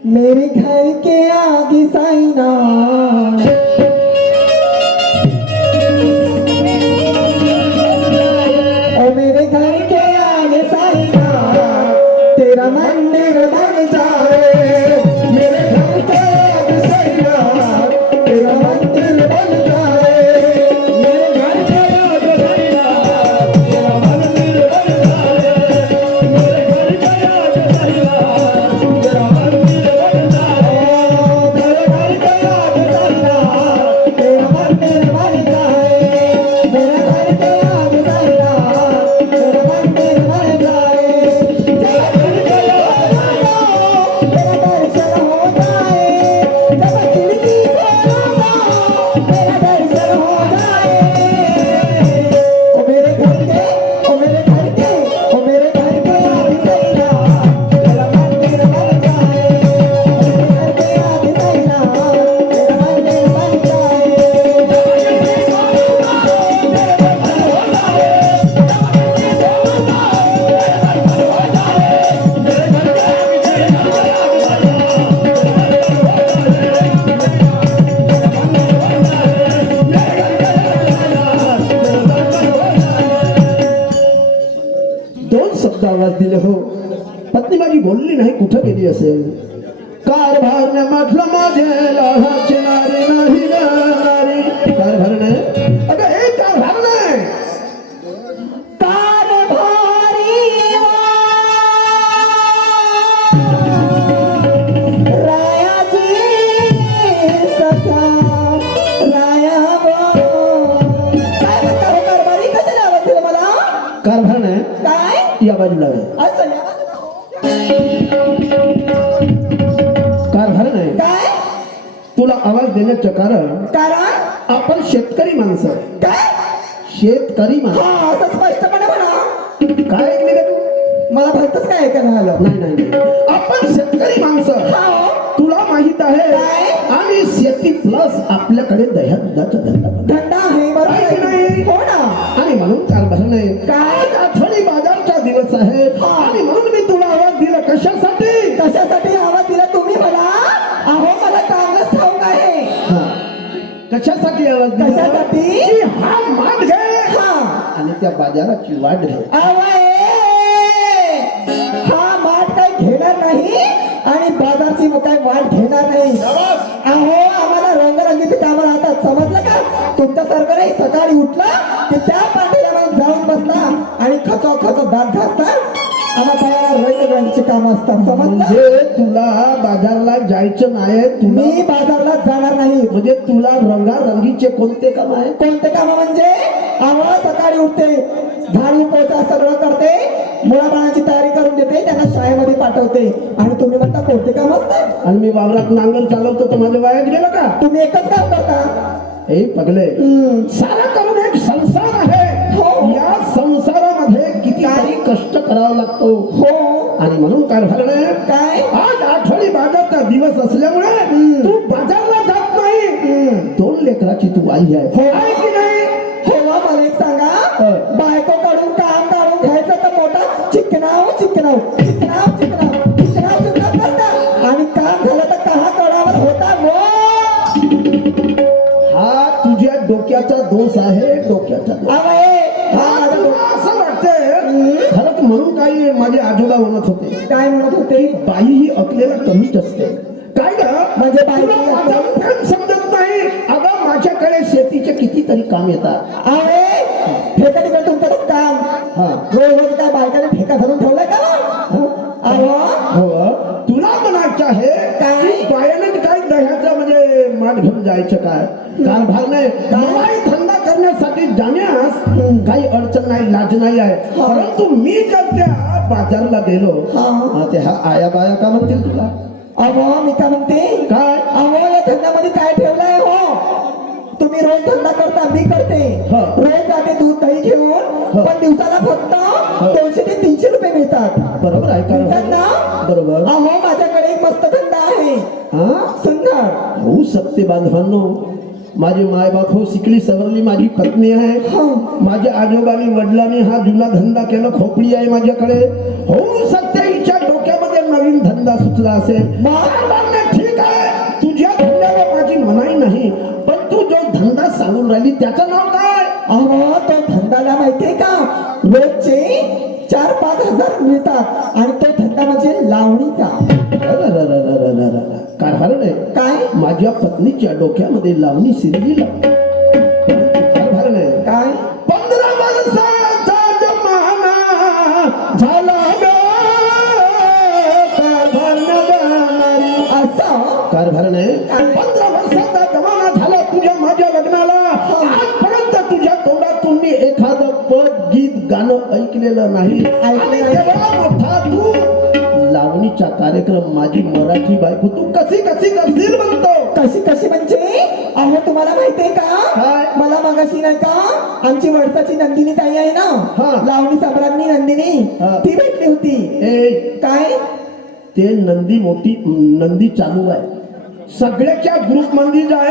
मेरे घर के आगे साइना ओ मेरे घर के आगे साइना तेरा मंदिर बन जाए मेरे घर के आगे साइना तेरा मंदिर बन जाए मेरे घर के आगे साइना तेरा मंदिर बन जाए मेरे घर के आगे साइना तेरा मंदिर बन जाए मेरे घर के आगे साइना तेरा मंदिर बन जाए मेरे घर के आगे साइना तेरा मंदिर बन जाए तेरा घर के आगे तेरा दर्शन हो जाए जब खिड़की खोलूंगा तेरा दर्शन हो जाए ओ मेरे घर के ओ मेरे घर के ओ मेरे घर के आगे साइना तेरा मंदिर बन जाए मेरे घर के आगे साइना तेरा मंदिर बन जाए दोन शब्द आवाज दिले हो पत्नी माझी बोलली नाही कुठं गेली असेल कारभारने म्हटलं माझे लाहाचे नारे नाही नारे कारभारने अगं हे कारभारने कारभारी रायाजी सखा राया काय म्हणता हो कारभारी कशाला आवाज दिला मला कारभारने काय या बाजूला आहे. असं या कारभारने काय तुला आवाज देण्याचं कारण कारण आपण शेतकरी माणसं काय शेतकरी माणसं हा असं स्पष्टपणे म्हणा काय ऐकले का तू मला भलतच काय ऐकायला आलं नाही नाही नाही. आपण शेतकरी माणसं हा हो. तुला माहित आहे काय? आणि शेती प्लस आपल्याकडे दह्या दुधाचा धंदा पण आहे. धंदा आहे बरोबर आहे की आहे. नाही? हो ना आणि म्हणून कारभारने काय? आज आठवडी बाजारचा दिवस आहे हा. आणि म्हणून मी तुला आवाज दिला कशासाठी कशासाठी आवाज दिला तुम्ही मला अहो मला चांगलंच ठाऊक आहे हा. कशासाठी आवाज दिला कशासाठी? की हा माठ घे हा आणि त्या बाजाराची वाट घे अवय हा माठ काही घेणार नाही आणि बाजारची काही वाट घेणार नाही अहो आम्हाला रंगरंगीची कामं राहतात समजलं का तुमच्यासारखं नाही सकाळी उठला की त्या पाठीला जाऊन बसला आणि खचो खचो दात घासता आम्हाला रंगरंगीची कामं असतात समजलं म्हणजे तुला बाजारला जायचं नाही तुला मी बाजारला जाणार नाही म्हणजे तुला रंगारंगीचे कोणते काम आहे कोणते काम म्हणजे अहो सकाळी उठते झाडू पोचा सगळं करते मुलाबाळांची तयारी करून देते त्यांना शाळेमध्ये पाठवते आणि तुम्ही म्हणता कोणते काम असतात आणि मी वावरात नांगर चालवतो तर माझं वायात गेलं का तुम्ही एकच काम करता ए पगले सारा करून एक संसार आहे हो. या संसारामध्ये किती काही कष्ट करावा लागतो हो आणि म्हणून कारभारने काय आज आठवडी बाजारचा दिवस असल्यामुळे तू बाजारला जात नाही दोन लेकराची तू आई आहे हो. आहे की नाही हो मला एक सांगा बायको कडून काम काढून घ्यायचं तर मोठा चिकनाव चिकनाव चिकनाव चिकनाव चिकनाव चिकनाव करता आणि काम झालं तर कहा कडावर होता वो हा तुझ्या डोक्याचा दोष आहे डोक्याचा दोष. अवय हा हा, माझा तुला डोकं. असं वाटतंय खरंच म्हणून काही माझे आजोबा म्हणत होते काय म्हणत होते बाई ही अकलेला कमीच असते काय ग म्हणजे बाई तुला माझं प्रेम समजत नाही अगं माझ्याकडे शेतीचे कितीतरी काम येतात अरे ठेका ठिकाणी तुमचं काम हा. रोज काय बायकाने ठेका धरून ठेवलाय का अहो हो तुला म्हणायचं आहे काय? की बायाने काय दह्याचं म्हणजे माठ घेऊन जायचं काय कारभार नाही मलाही धंदा करण्यासाठी जाण्यास काही अडचण नाही लाज नाही आहे परंतु मी जर त्या बाजारला गेलो हा. ते हा आया बाया का म्हणतील तुला अहो मी काय म्हणते काय अहो या धंद्यामध्ये काय ठेवलंय हो तुम्ही रोज धंदा करता मी करते हा. रोज जाते दूध दही घेऊन हा. पण दिवसाला फक्त 200 ते 300 रुपये मिळतात बरोबर आहे मिळतात ना बरोबर अहो माझ्याकडे एक मस्त धंदा आहे हा सुंदर होऊ शकते बांधवांनो माझे मायबाप हो शिकली सवरली माझी पत्नी आहे माझ्या आजोबांनी वडिलांनी हा जुना धंदा केला खोपडी आहे माझ्याकडे होऊ शकते हिच्या डोक्यामध्ये नवीन धंदा सुचला पोचला असेल कारभारने ठीक आहे तुझ्या धंद्यावर माझी मनाई नाही पण तू जो धंदा सांगून राहिली त्याचं नाव काय अहो तो धंदाला माहितीये का रोजचे 4-5 हजार मिळतात आणि तो धंदा म्हणजे लावणीचा कारभारने काय माझ्या पत्नीच्या डोक्यामध्ये लावणी शिरली कारभारने काय 15 वर्षाचा जमाना झाला कारभारने 15 वर्षाचा जमाना झाला तुझ्या माझ्या लग्नाला आजपर्यंत तुझ्या तोंडातून मी एखादं पद गीत गाणं ऐकलेलं नाही आणि एवढा मोठा तू लावणीचा कार्यक्रम माझी मराठी बायको तू कशी कशी करशील म्हणतो कशी कशी म्हणजे अहो तुम्हाला माहितीये का काय? मला मगाशी नाही का आमची वडसाची नंदिनी ताई आहे हा. ना लावणी सम्राज्ञी नंदिनी हा. ती भेटली होती काय ते नंदी चालू आहे सगळ्याच्या ग्रुप मध्ये जाय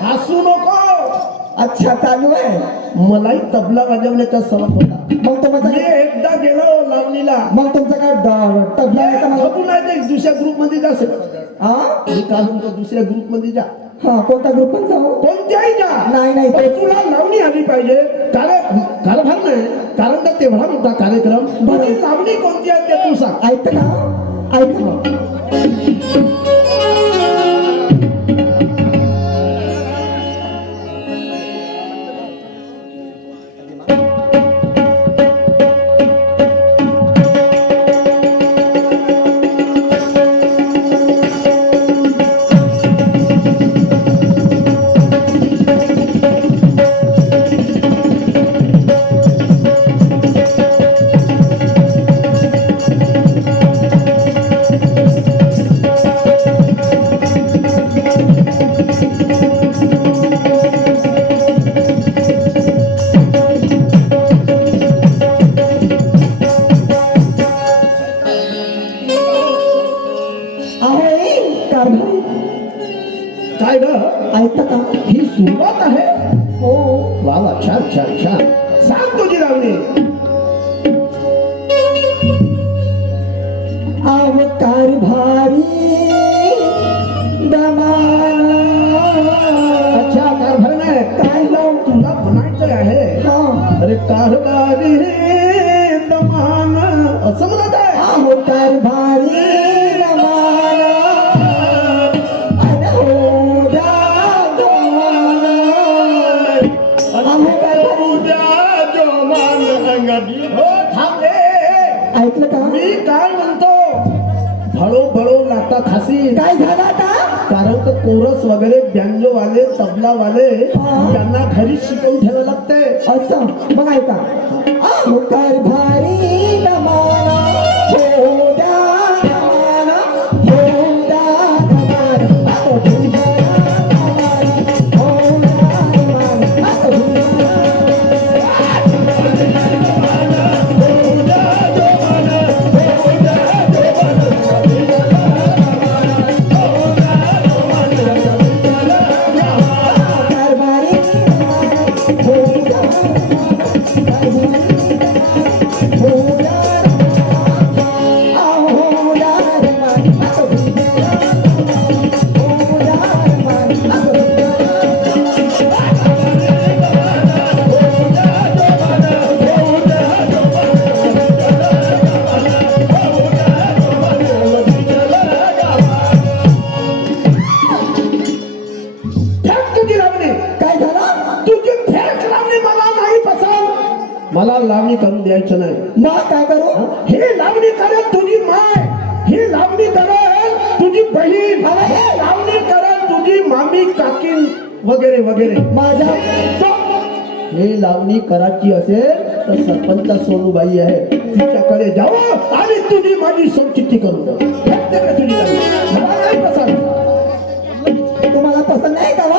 हसू नको अच्छा चालू आहे मलाही तबला वाजवण्याचा सवक होता मग तुमचा मी एकदा गेलो लावणीला मग तुमचा काय तबला आहे का मग? बघून आहे दुसऱ्या ग्रुप मध्ये जा हा मी काल म्हणतो दुसऱ्या ग्रुप मध्ये जा हा कोणता ग्रुप पण जाऊ कोणत्याही जा नाही नाही पण तुला लावणी आली पाहिजे कारभार नाही कारण तर तेवढा मोठा कार्यक्रम बरं. लावणी कोणती आहे ते तू सांग ऐकतं का ऐक मग कारभारी काय ग ऐकता का ही सुरुवात आहे हो वा वा छान छान छान सांग तुझी लावणी आव कारभारी दमाना अच्छा कारभार नाही काय लावून तुला म्हणायचं आहे हा अरे कारभारी दमान असं म्हणत आहे आहो कारभारी दमाना अहो दमाना आहो कारभारी हो थांब रे ऐकलं का मी काय म्हणतो भळो भळो लाटा खासी काय झालं आता कारण तर कोरस वगैरे बँजो वाले तबला वाले हा. त्यांना घरी शिकवून ठेवावं लागते असं बघ ऐका आहो कारभारी दमाना हो द्या दमाना हो द्या दमाना आहो तुझ्या दमाना हो द्या दमाना आहो तुझ्या कारभारी हो द्या हो द्या आहो द्या दमाना आहो तुझ्या हो द्या दमाना आहो फेक तुझी लावणी काय झालं तुझी फेक लावणी मला नाही पसंत मला लावणी करून द्यायचं नाही मग काय करू ही लावणी करेल तुझी माय ही लावणी करेल तुझी बहीण ही लावणी करेल तुझी मामी काकी वगैरे वगैरे माझ्या हे लावणी करायची असेल तर सरपंच सोनूबाई आहे तिच्याकडे जावं आणि तुझी माझी संचिती करून द्यावं. फेक दे रे तुझी लावणी. मला नाही पसंत तुम्हाला पसंत नाही का वा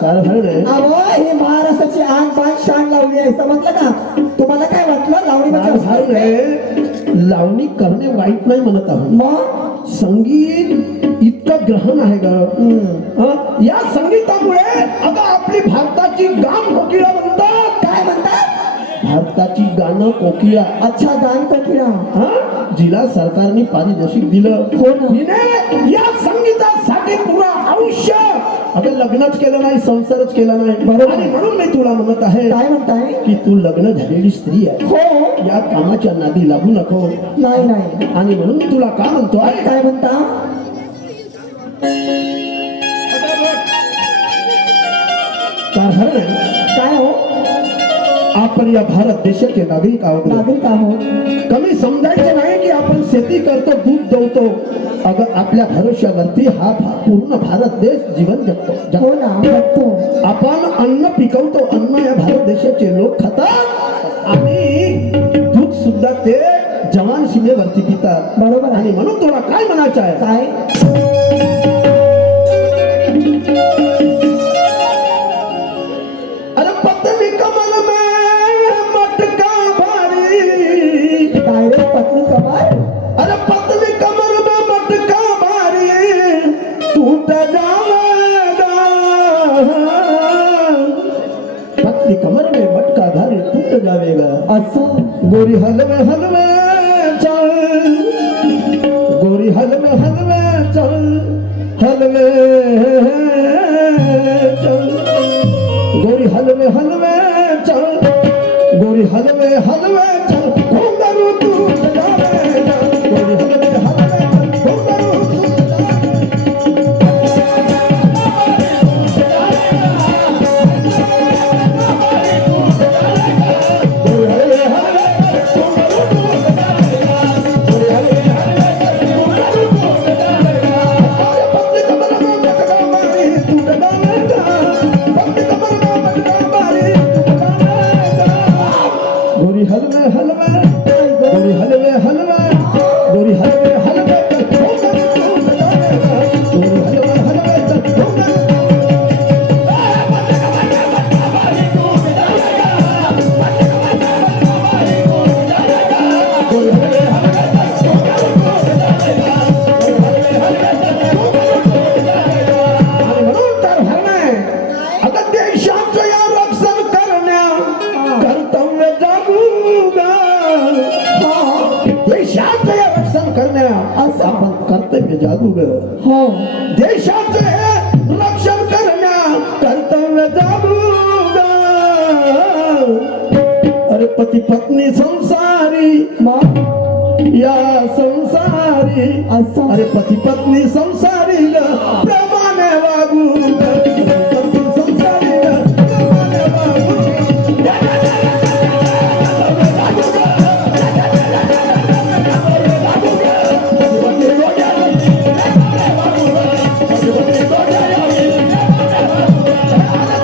कारभार नाही अहो ही महाराष्ट्राची आन बाण शान लावली आहे समजलं का तुम्हाला काय वाटलं लावणी म्हणजे कारभार असं? नाही लावणी करणे वाईट नाही म्हणत आहोत मग संगीत इतकं ग्रहण आहे ग या संगीतामुळे अगं आपली भारताची गाम कोकिळा म्हणतात काय म्हणतात भारताची गाणं कोकिळा, अच्छा गान कोकिळा. हा, जिला सरकारने पारितोषिक दिलं. हो ना. हिने या संगीतासाठी पुरा आयुष्य अगं लग्नच केलं नाही, संसारच केला नाही. बरोबर. आणि म्हणून मी तुला म्हणत आहे काय म्हणताय? की तू लग्न झालेली स्त्री आहे. हो. या कामाच्या नादी लागू नको. नाही नाही. आणि म्हणून मी तुला का म्हणतोय, काय म्हणता? कारण काय हो? आपण या भारत देशाचे नागरिक आहोत. नागरिक आहोत. कमी समजायचं नाही की आपण शेती करतो, दूध दवतो. अगं आपल्या भरोश्यावरती हा पूर्ण भारत देश जीवन जगतो. हो ना, बघतो. आपण अन्न पिकवतो, अन्न या भारत देशाचे लोक खातात आणि दूध सुद्धा ते जवान सीमेवरती पितात. बरोबर आहे. आणि म्हणून तुला काय म्हणायचं आहे, काय? अरे पत्नी कमल में मटका भारी, डायरेक्ट पत्नी कमाल. अरे पत्नी कमर में मटका भारी टूट जाएगा. पत्नी कमर में मटका भारी टूट जाएगा. असं. गोरी हलवे हलवे चल, गोरी हलवे हलवे चल, हलवे चल, गोरी हलवे हलवे चल, गोरी हलवे हलवे चल, घुंघरू टूट जाएगा. गोरी हलवे हलवे चल, घुंघरू टूट जाएगा. गोरी हलवे हलवे चल, घुंघरू टूट जाएगा. गोरी हलवे हलवे चल, घुंघरू टूट जाएगा. अरे पत्नी कमर में मटका मारी टूट जाएगा. पत्नी कमर में मटका मारी टूट जाएगा. गोरी हलवे हलवे, गोरी हलवे हलवे, गोरी हलवे हलवे चल, घुंघरू टूट जाएगा. गोरी हलवे हलवे चल, घुंघरू आणि म्हणून तर म्हणणं आता देशाचं या रक्षण करण्या कर्तव्य जागूगा. देशाचं या रक्षण करण्या असं आपण कर्तव्य जागूग. हो. देशाचं हे रक्षण करण्या कर्तव्य जागूगा. अरे पती पत्नी संसारी मग या संसारी, असं. अरे पती पत्नी संसारी ग प्रेमाने वागू ग. पती संसारी ग प्रेमाने वागू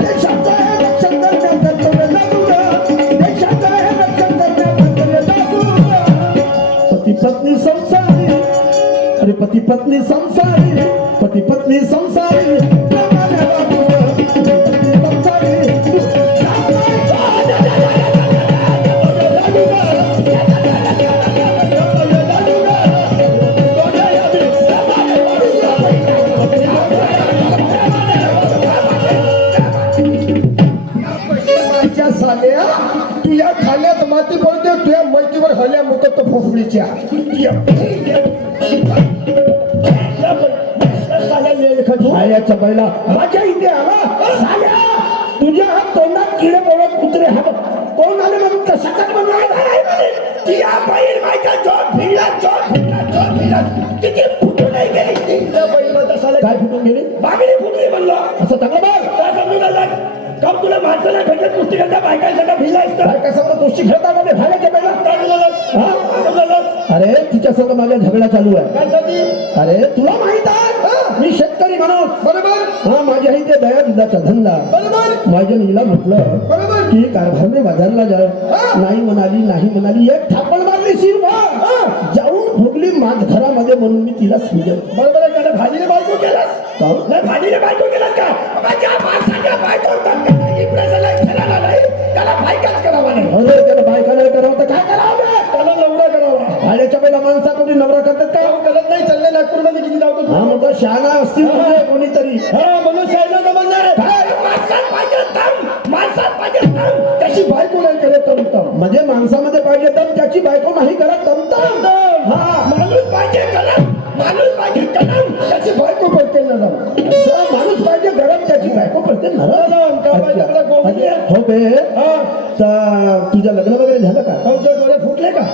देशाचं हे रक्षण करण्या कर्तव्य जागू ग. देशाचं हे रक्षण करण्या कर्तव्य जागू ग. पती पत्नी संसारी, अरे पती पत्नी संसारी, पती पत्नी संसारी प्रेमाने वागू ग. पती पत्नी संसारी माझ्या साल्या तुझ्या खाण्यात माती पडते, तुझ्या मैतीवर हल्या मुकत फुफडीच्या. खायच्या बैला माझ्या इथे आला साल्या. तुझ्या तोंडात किडे पडत कुत्रे हा कोण आले म्हणून कसा काय काय फुटून गेले, बागडी फुटली म्हणलं. असं चांगलं बोल. काय समजून आलं? कम तुला माणसाला भेटत कुस्ती करता बायकांसाठी भिलायस तर कसं गोष्टी खेळता मध्ये खायच्या बैला. काय बोलायलास? हा? काय बोलायलास? अरे तिच्या संग माझा झगडा चालू आहे. काय साठी? अरे तुला माहित आहे मी शेतकरी माणूस. बरोबर हा माझ्या इथे दया दुधाचा धंदा. बरोबर माझ्या नीला म्हटलं बरोबर की कारभारने बाजारला जा. हा. नाही म्हणाली, एक थापड मारली शिरभर. जाऊन फुगली माझ घरामध्ये म्हणून मी तिला सुजल. बरोबर आहे. त्याला भाजीने बायको केलास? का? नाही भाजीने बायको केलास का? माझ्या माणसाच्या बायको इम्प्रेसला खेळायला नाही, त्याला बायकाच करावा नाही. अरे त्याला बायका नाही करावं तर काय करावं? त्याला नवरा करावा. भाड्याच्या पहिला माणसा कोणी नवरा करतात का? काम करत नाही. चाललंय नागपूरमध्ये किती धावतो तू? हा म्हणतो शहाणा असतील म्हणजे कोणीतरी. हा म्हणून शाळेला जमणार काय? माणसात पाहिजे तम, माणसात पाहिजे तम. त्याची बायको नाही करत तम तम. म्हणजे माणसामध्ये पाहिजे तर त्याची बायको नाही करत तमतम. हा माणूस पाहिजे कलम, माणूस पाहिजे कलम, त्याची बायको पडते ना जाऊ. असं माणूस पाहिजे गरम त्याची बायको पडते नरम. का पाहिजे तुला गोविंद? हो बे हा, तर तुझं लग्न वगैरे झालं का? तुमचे डोळे फुटले का?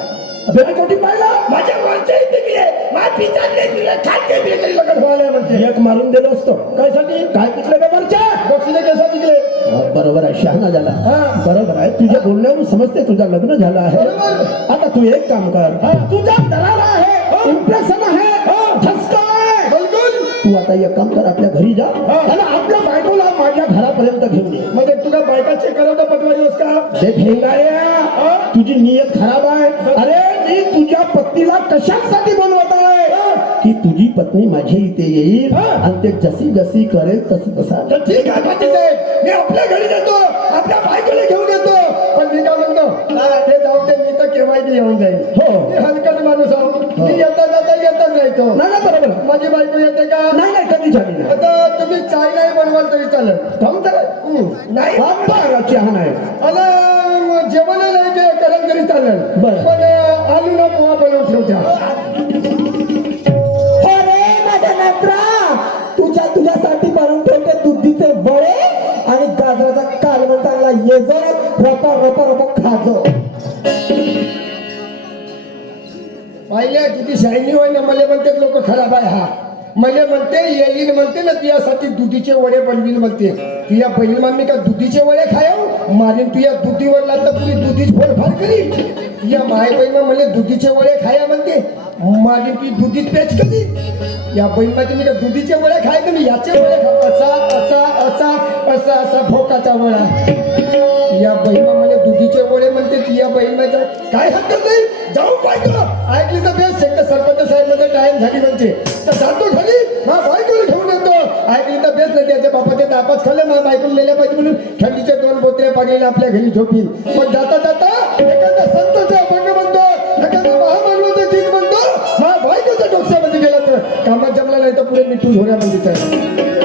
बेबी कोटी पाहिला माझ्या वरचे पिकले, माझ्या पिचातले पिकले, खाते पिकले तरी लग्न व्हायला म्हणते. एक मारून दिलो असतो. कायसाठी? काय पिकलं बे वरच्या? बक्षिले केसा पिकले. बरोबर आहे, शहाणा झाला. हा. बरोबर आहे, तुझ्या बोलण्यावरून समजते तुझं लग्न झालं आहे. बरोबर. आता तू एक काम कर, हा. तुझा दरारा आहे, इम्प्रेशन आहे, ठसका आहे. बिलकुल. तू आता एक काम कर, आपल्या घरी जा हा. आणि आपल्या बायकोला माझ्या घरापर्यंत घेऊन ये. म्हणजे तुला बायका चेक करवता पटवायलोस का? ते भेंगाळ्या, तुझी नियत खराब आहे. अरे मी तुझ्या पत्नीला कशासाठी बोलवत आहे की तुझी पत्नी माझ्या इथे येईल हा. आणि ते जशी जशी करेल तसं तसा. तर ठीक आहे पाटील साहेब, मी आपल्या घरी येतो, आपल्या बायकोला घेऊन येतो. पण मी काय म्हणतो, ते जाऊ दे, मी तर केव्हाही बी येऊन जाईल. हो. मी हलकट माणूस आहो, मी येता जाता येतच राहतो. नाही नाही, बरोबर आहे. माझी बायको येते का? नाही नाही, कधी झाली नाही. आता तुम्ही चाय नाही बनवाल तरी चालेल. काम तर नाही चहा नाही. आणि जेवण नाही ते करेल तरी चालेल. बरं. पण आलू ना पोहा बनवून ठेवत्या. अरे माझ्या नत्रा, तुझ्यासाठी बनवून ठेवते दुधीचे वडे आणि गाजराचा कालवण चांगला ये जो रपा रपा रपा खाजो. पाहिले किती शायनी होय ना. मला म्हणते लोक खराब आहे हा. मला म्हणते येईल म्हणते ना तुझ्यासाठी दुधीचे वडे बनवील म्हणते. तुझ्या बहीण मामी का दुधीचे वडे खायो मारीन तुझ्या दुधीवर लागलं पुरी दुधीच फोडफाड करील. तुझ्या माय बहीण मला दुधीचे वडे खाया म्हणते, मारीन तुझी दुधीच पेच कधी. या बहीण मध्ये मी का दुधीचे वडे खायचे मी याचे वडे खाऊ. असा असा असा असा असा भोकाचा वडा. या बहिणा मला दुधीचे वडे म्हणते. ती या बहीण माझ्या काय हरकत नाही, जाऊ बायको ऐकली तर बेस शेकट सरपंच साहेब मध्ये टाइम झाली म्हणजे तर जातो घरी मा बायकोला घेऊन येतो. ऐकली तर बेस नाही, त्याच्या बापाचे तापाच खाल्ले मा बायकोला नेल्या पाहिजे म्हणून थंडीचे 2 बोत्रे पाणी आपल्या घरी झोपील. पण जाता जाता एखादा संतचा अभंग म्हणतो, एखादा महामानवाचं गीत म्हणतो, मा बायकोच्या डोक्यामध्ये गेला तर कामात जमला नाही तर पुढे मिठू झोऱ्यामध्ये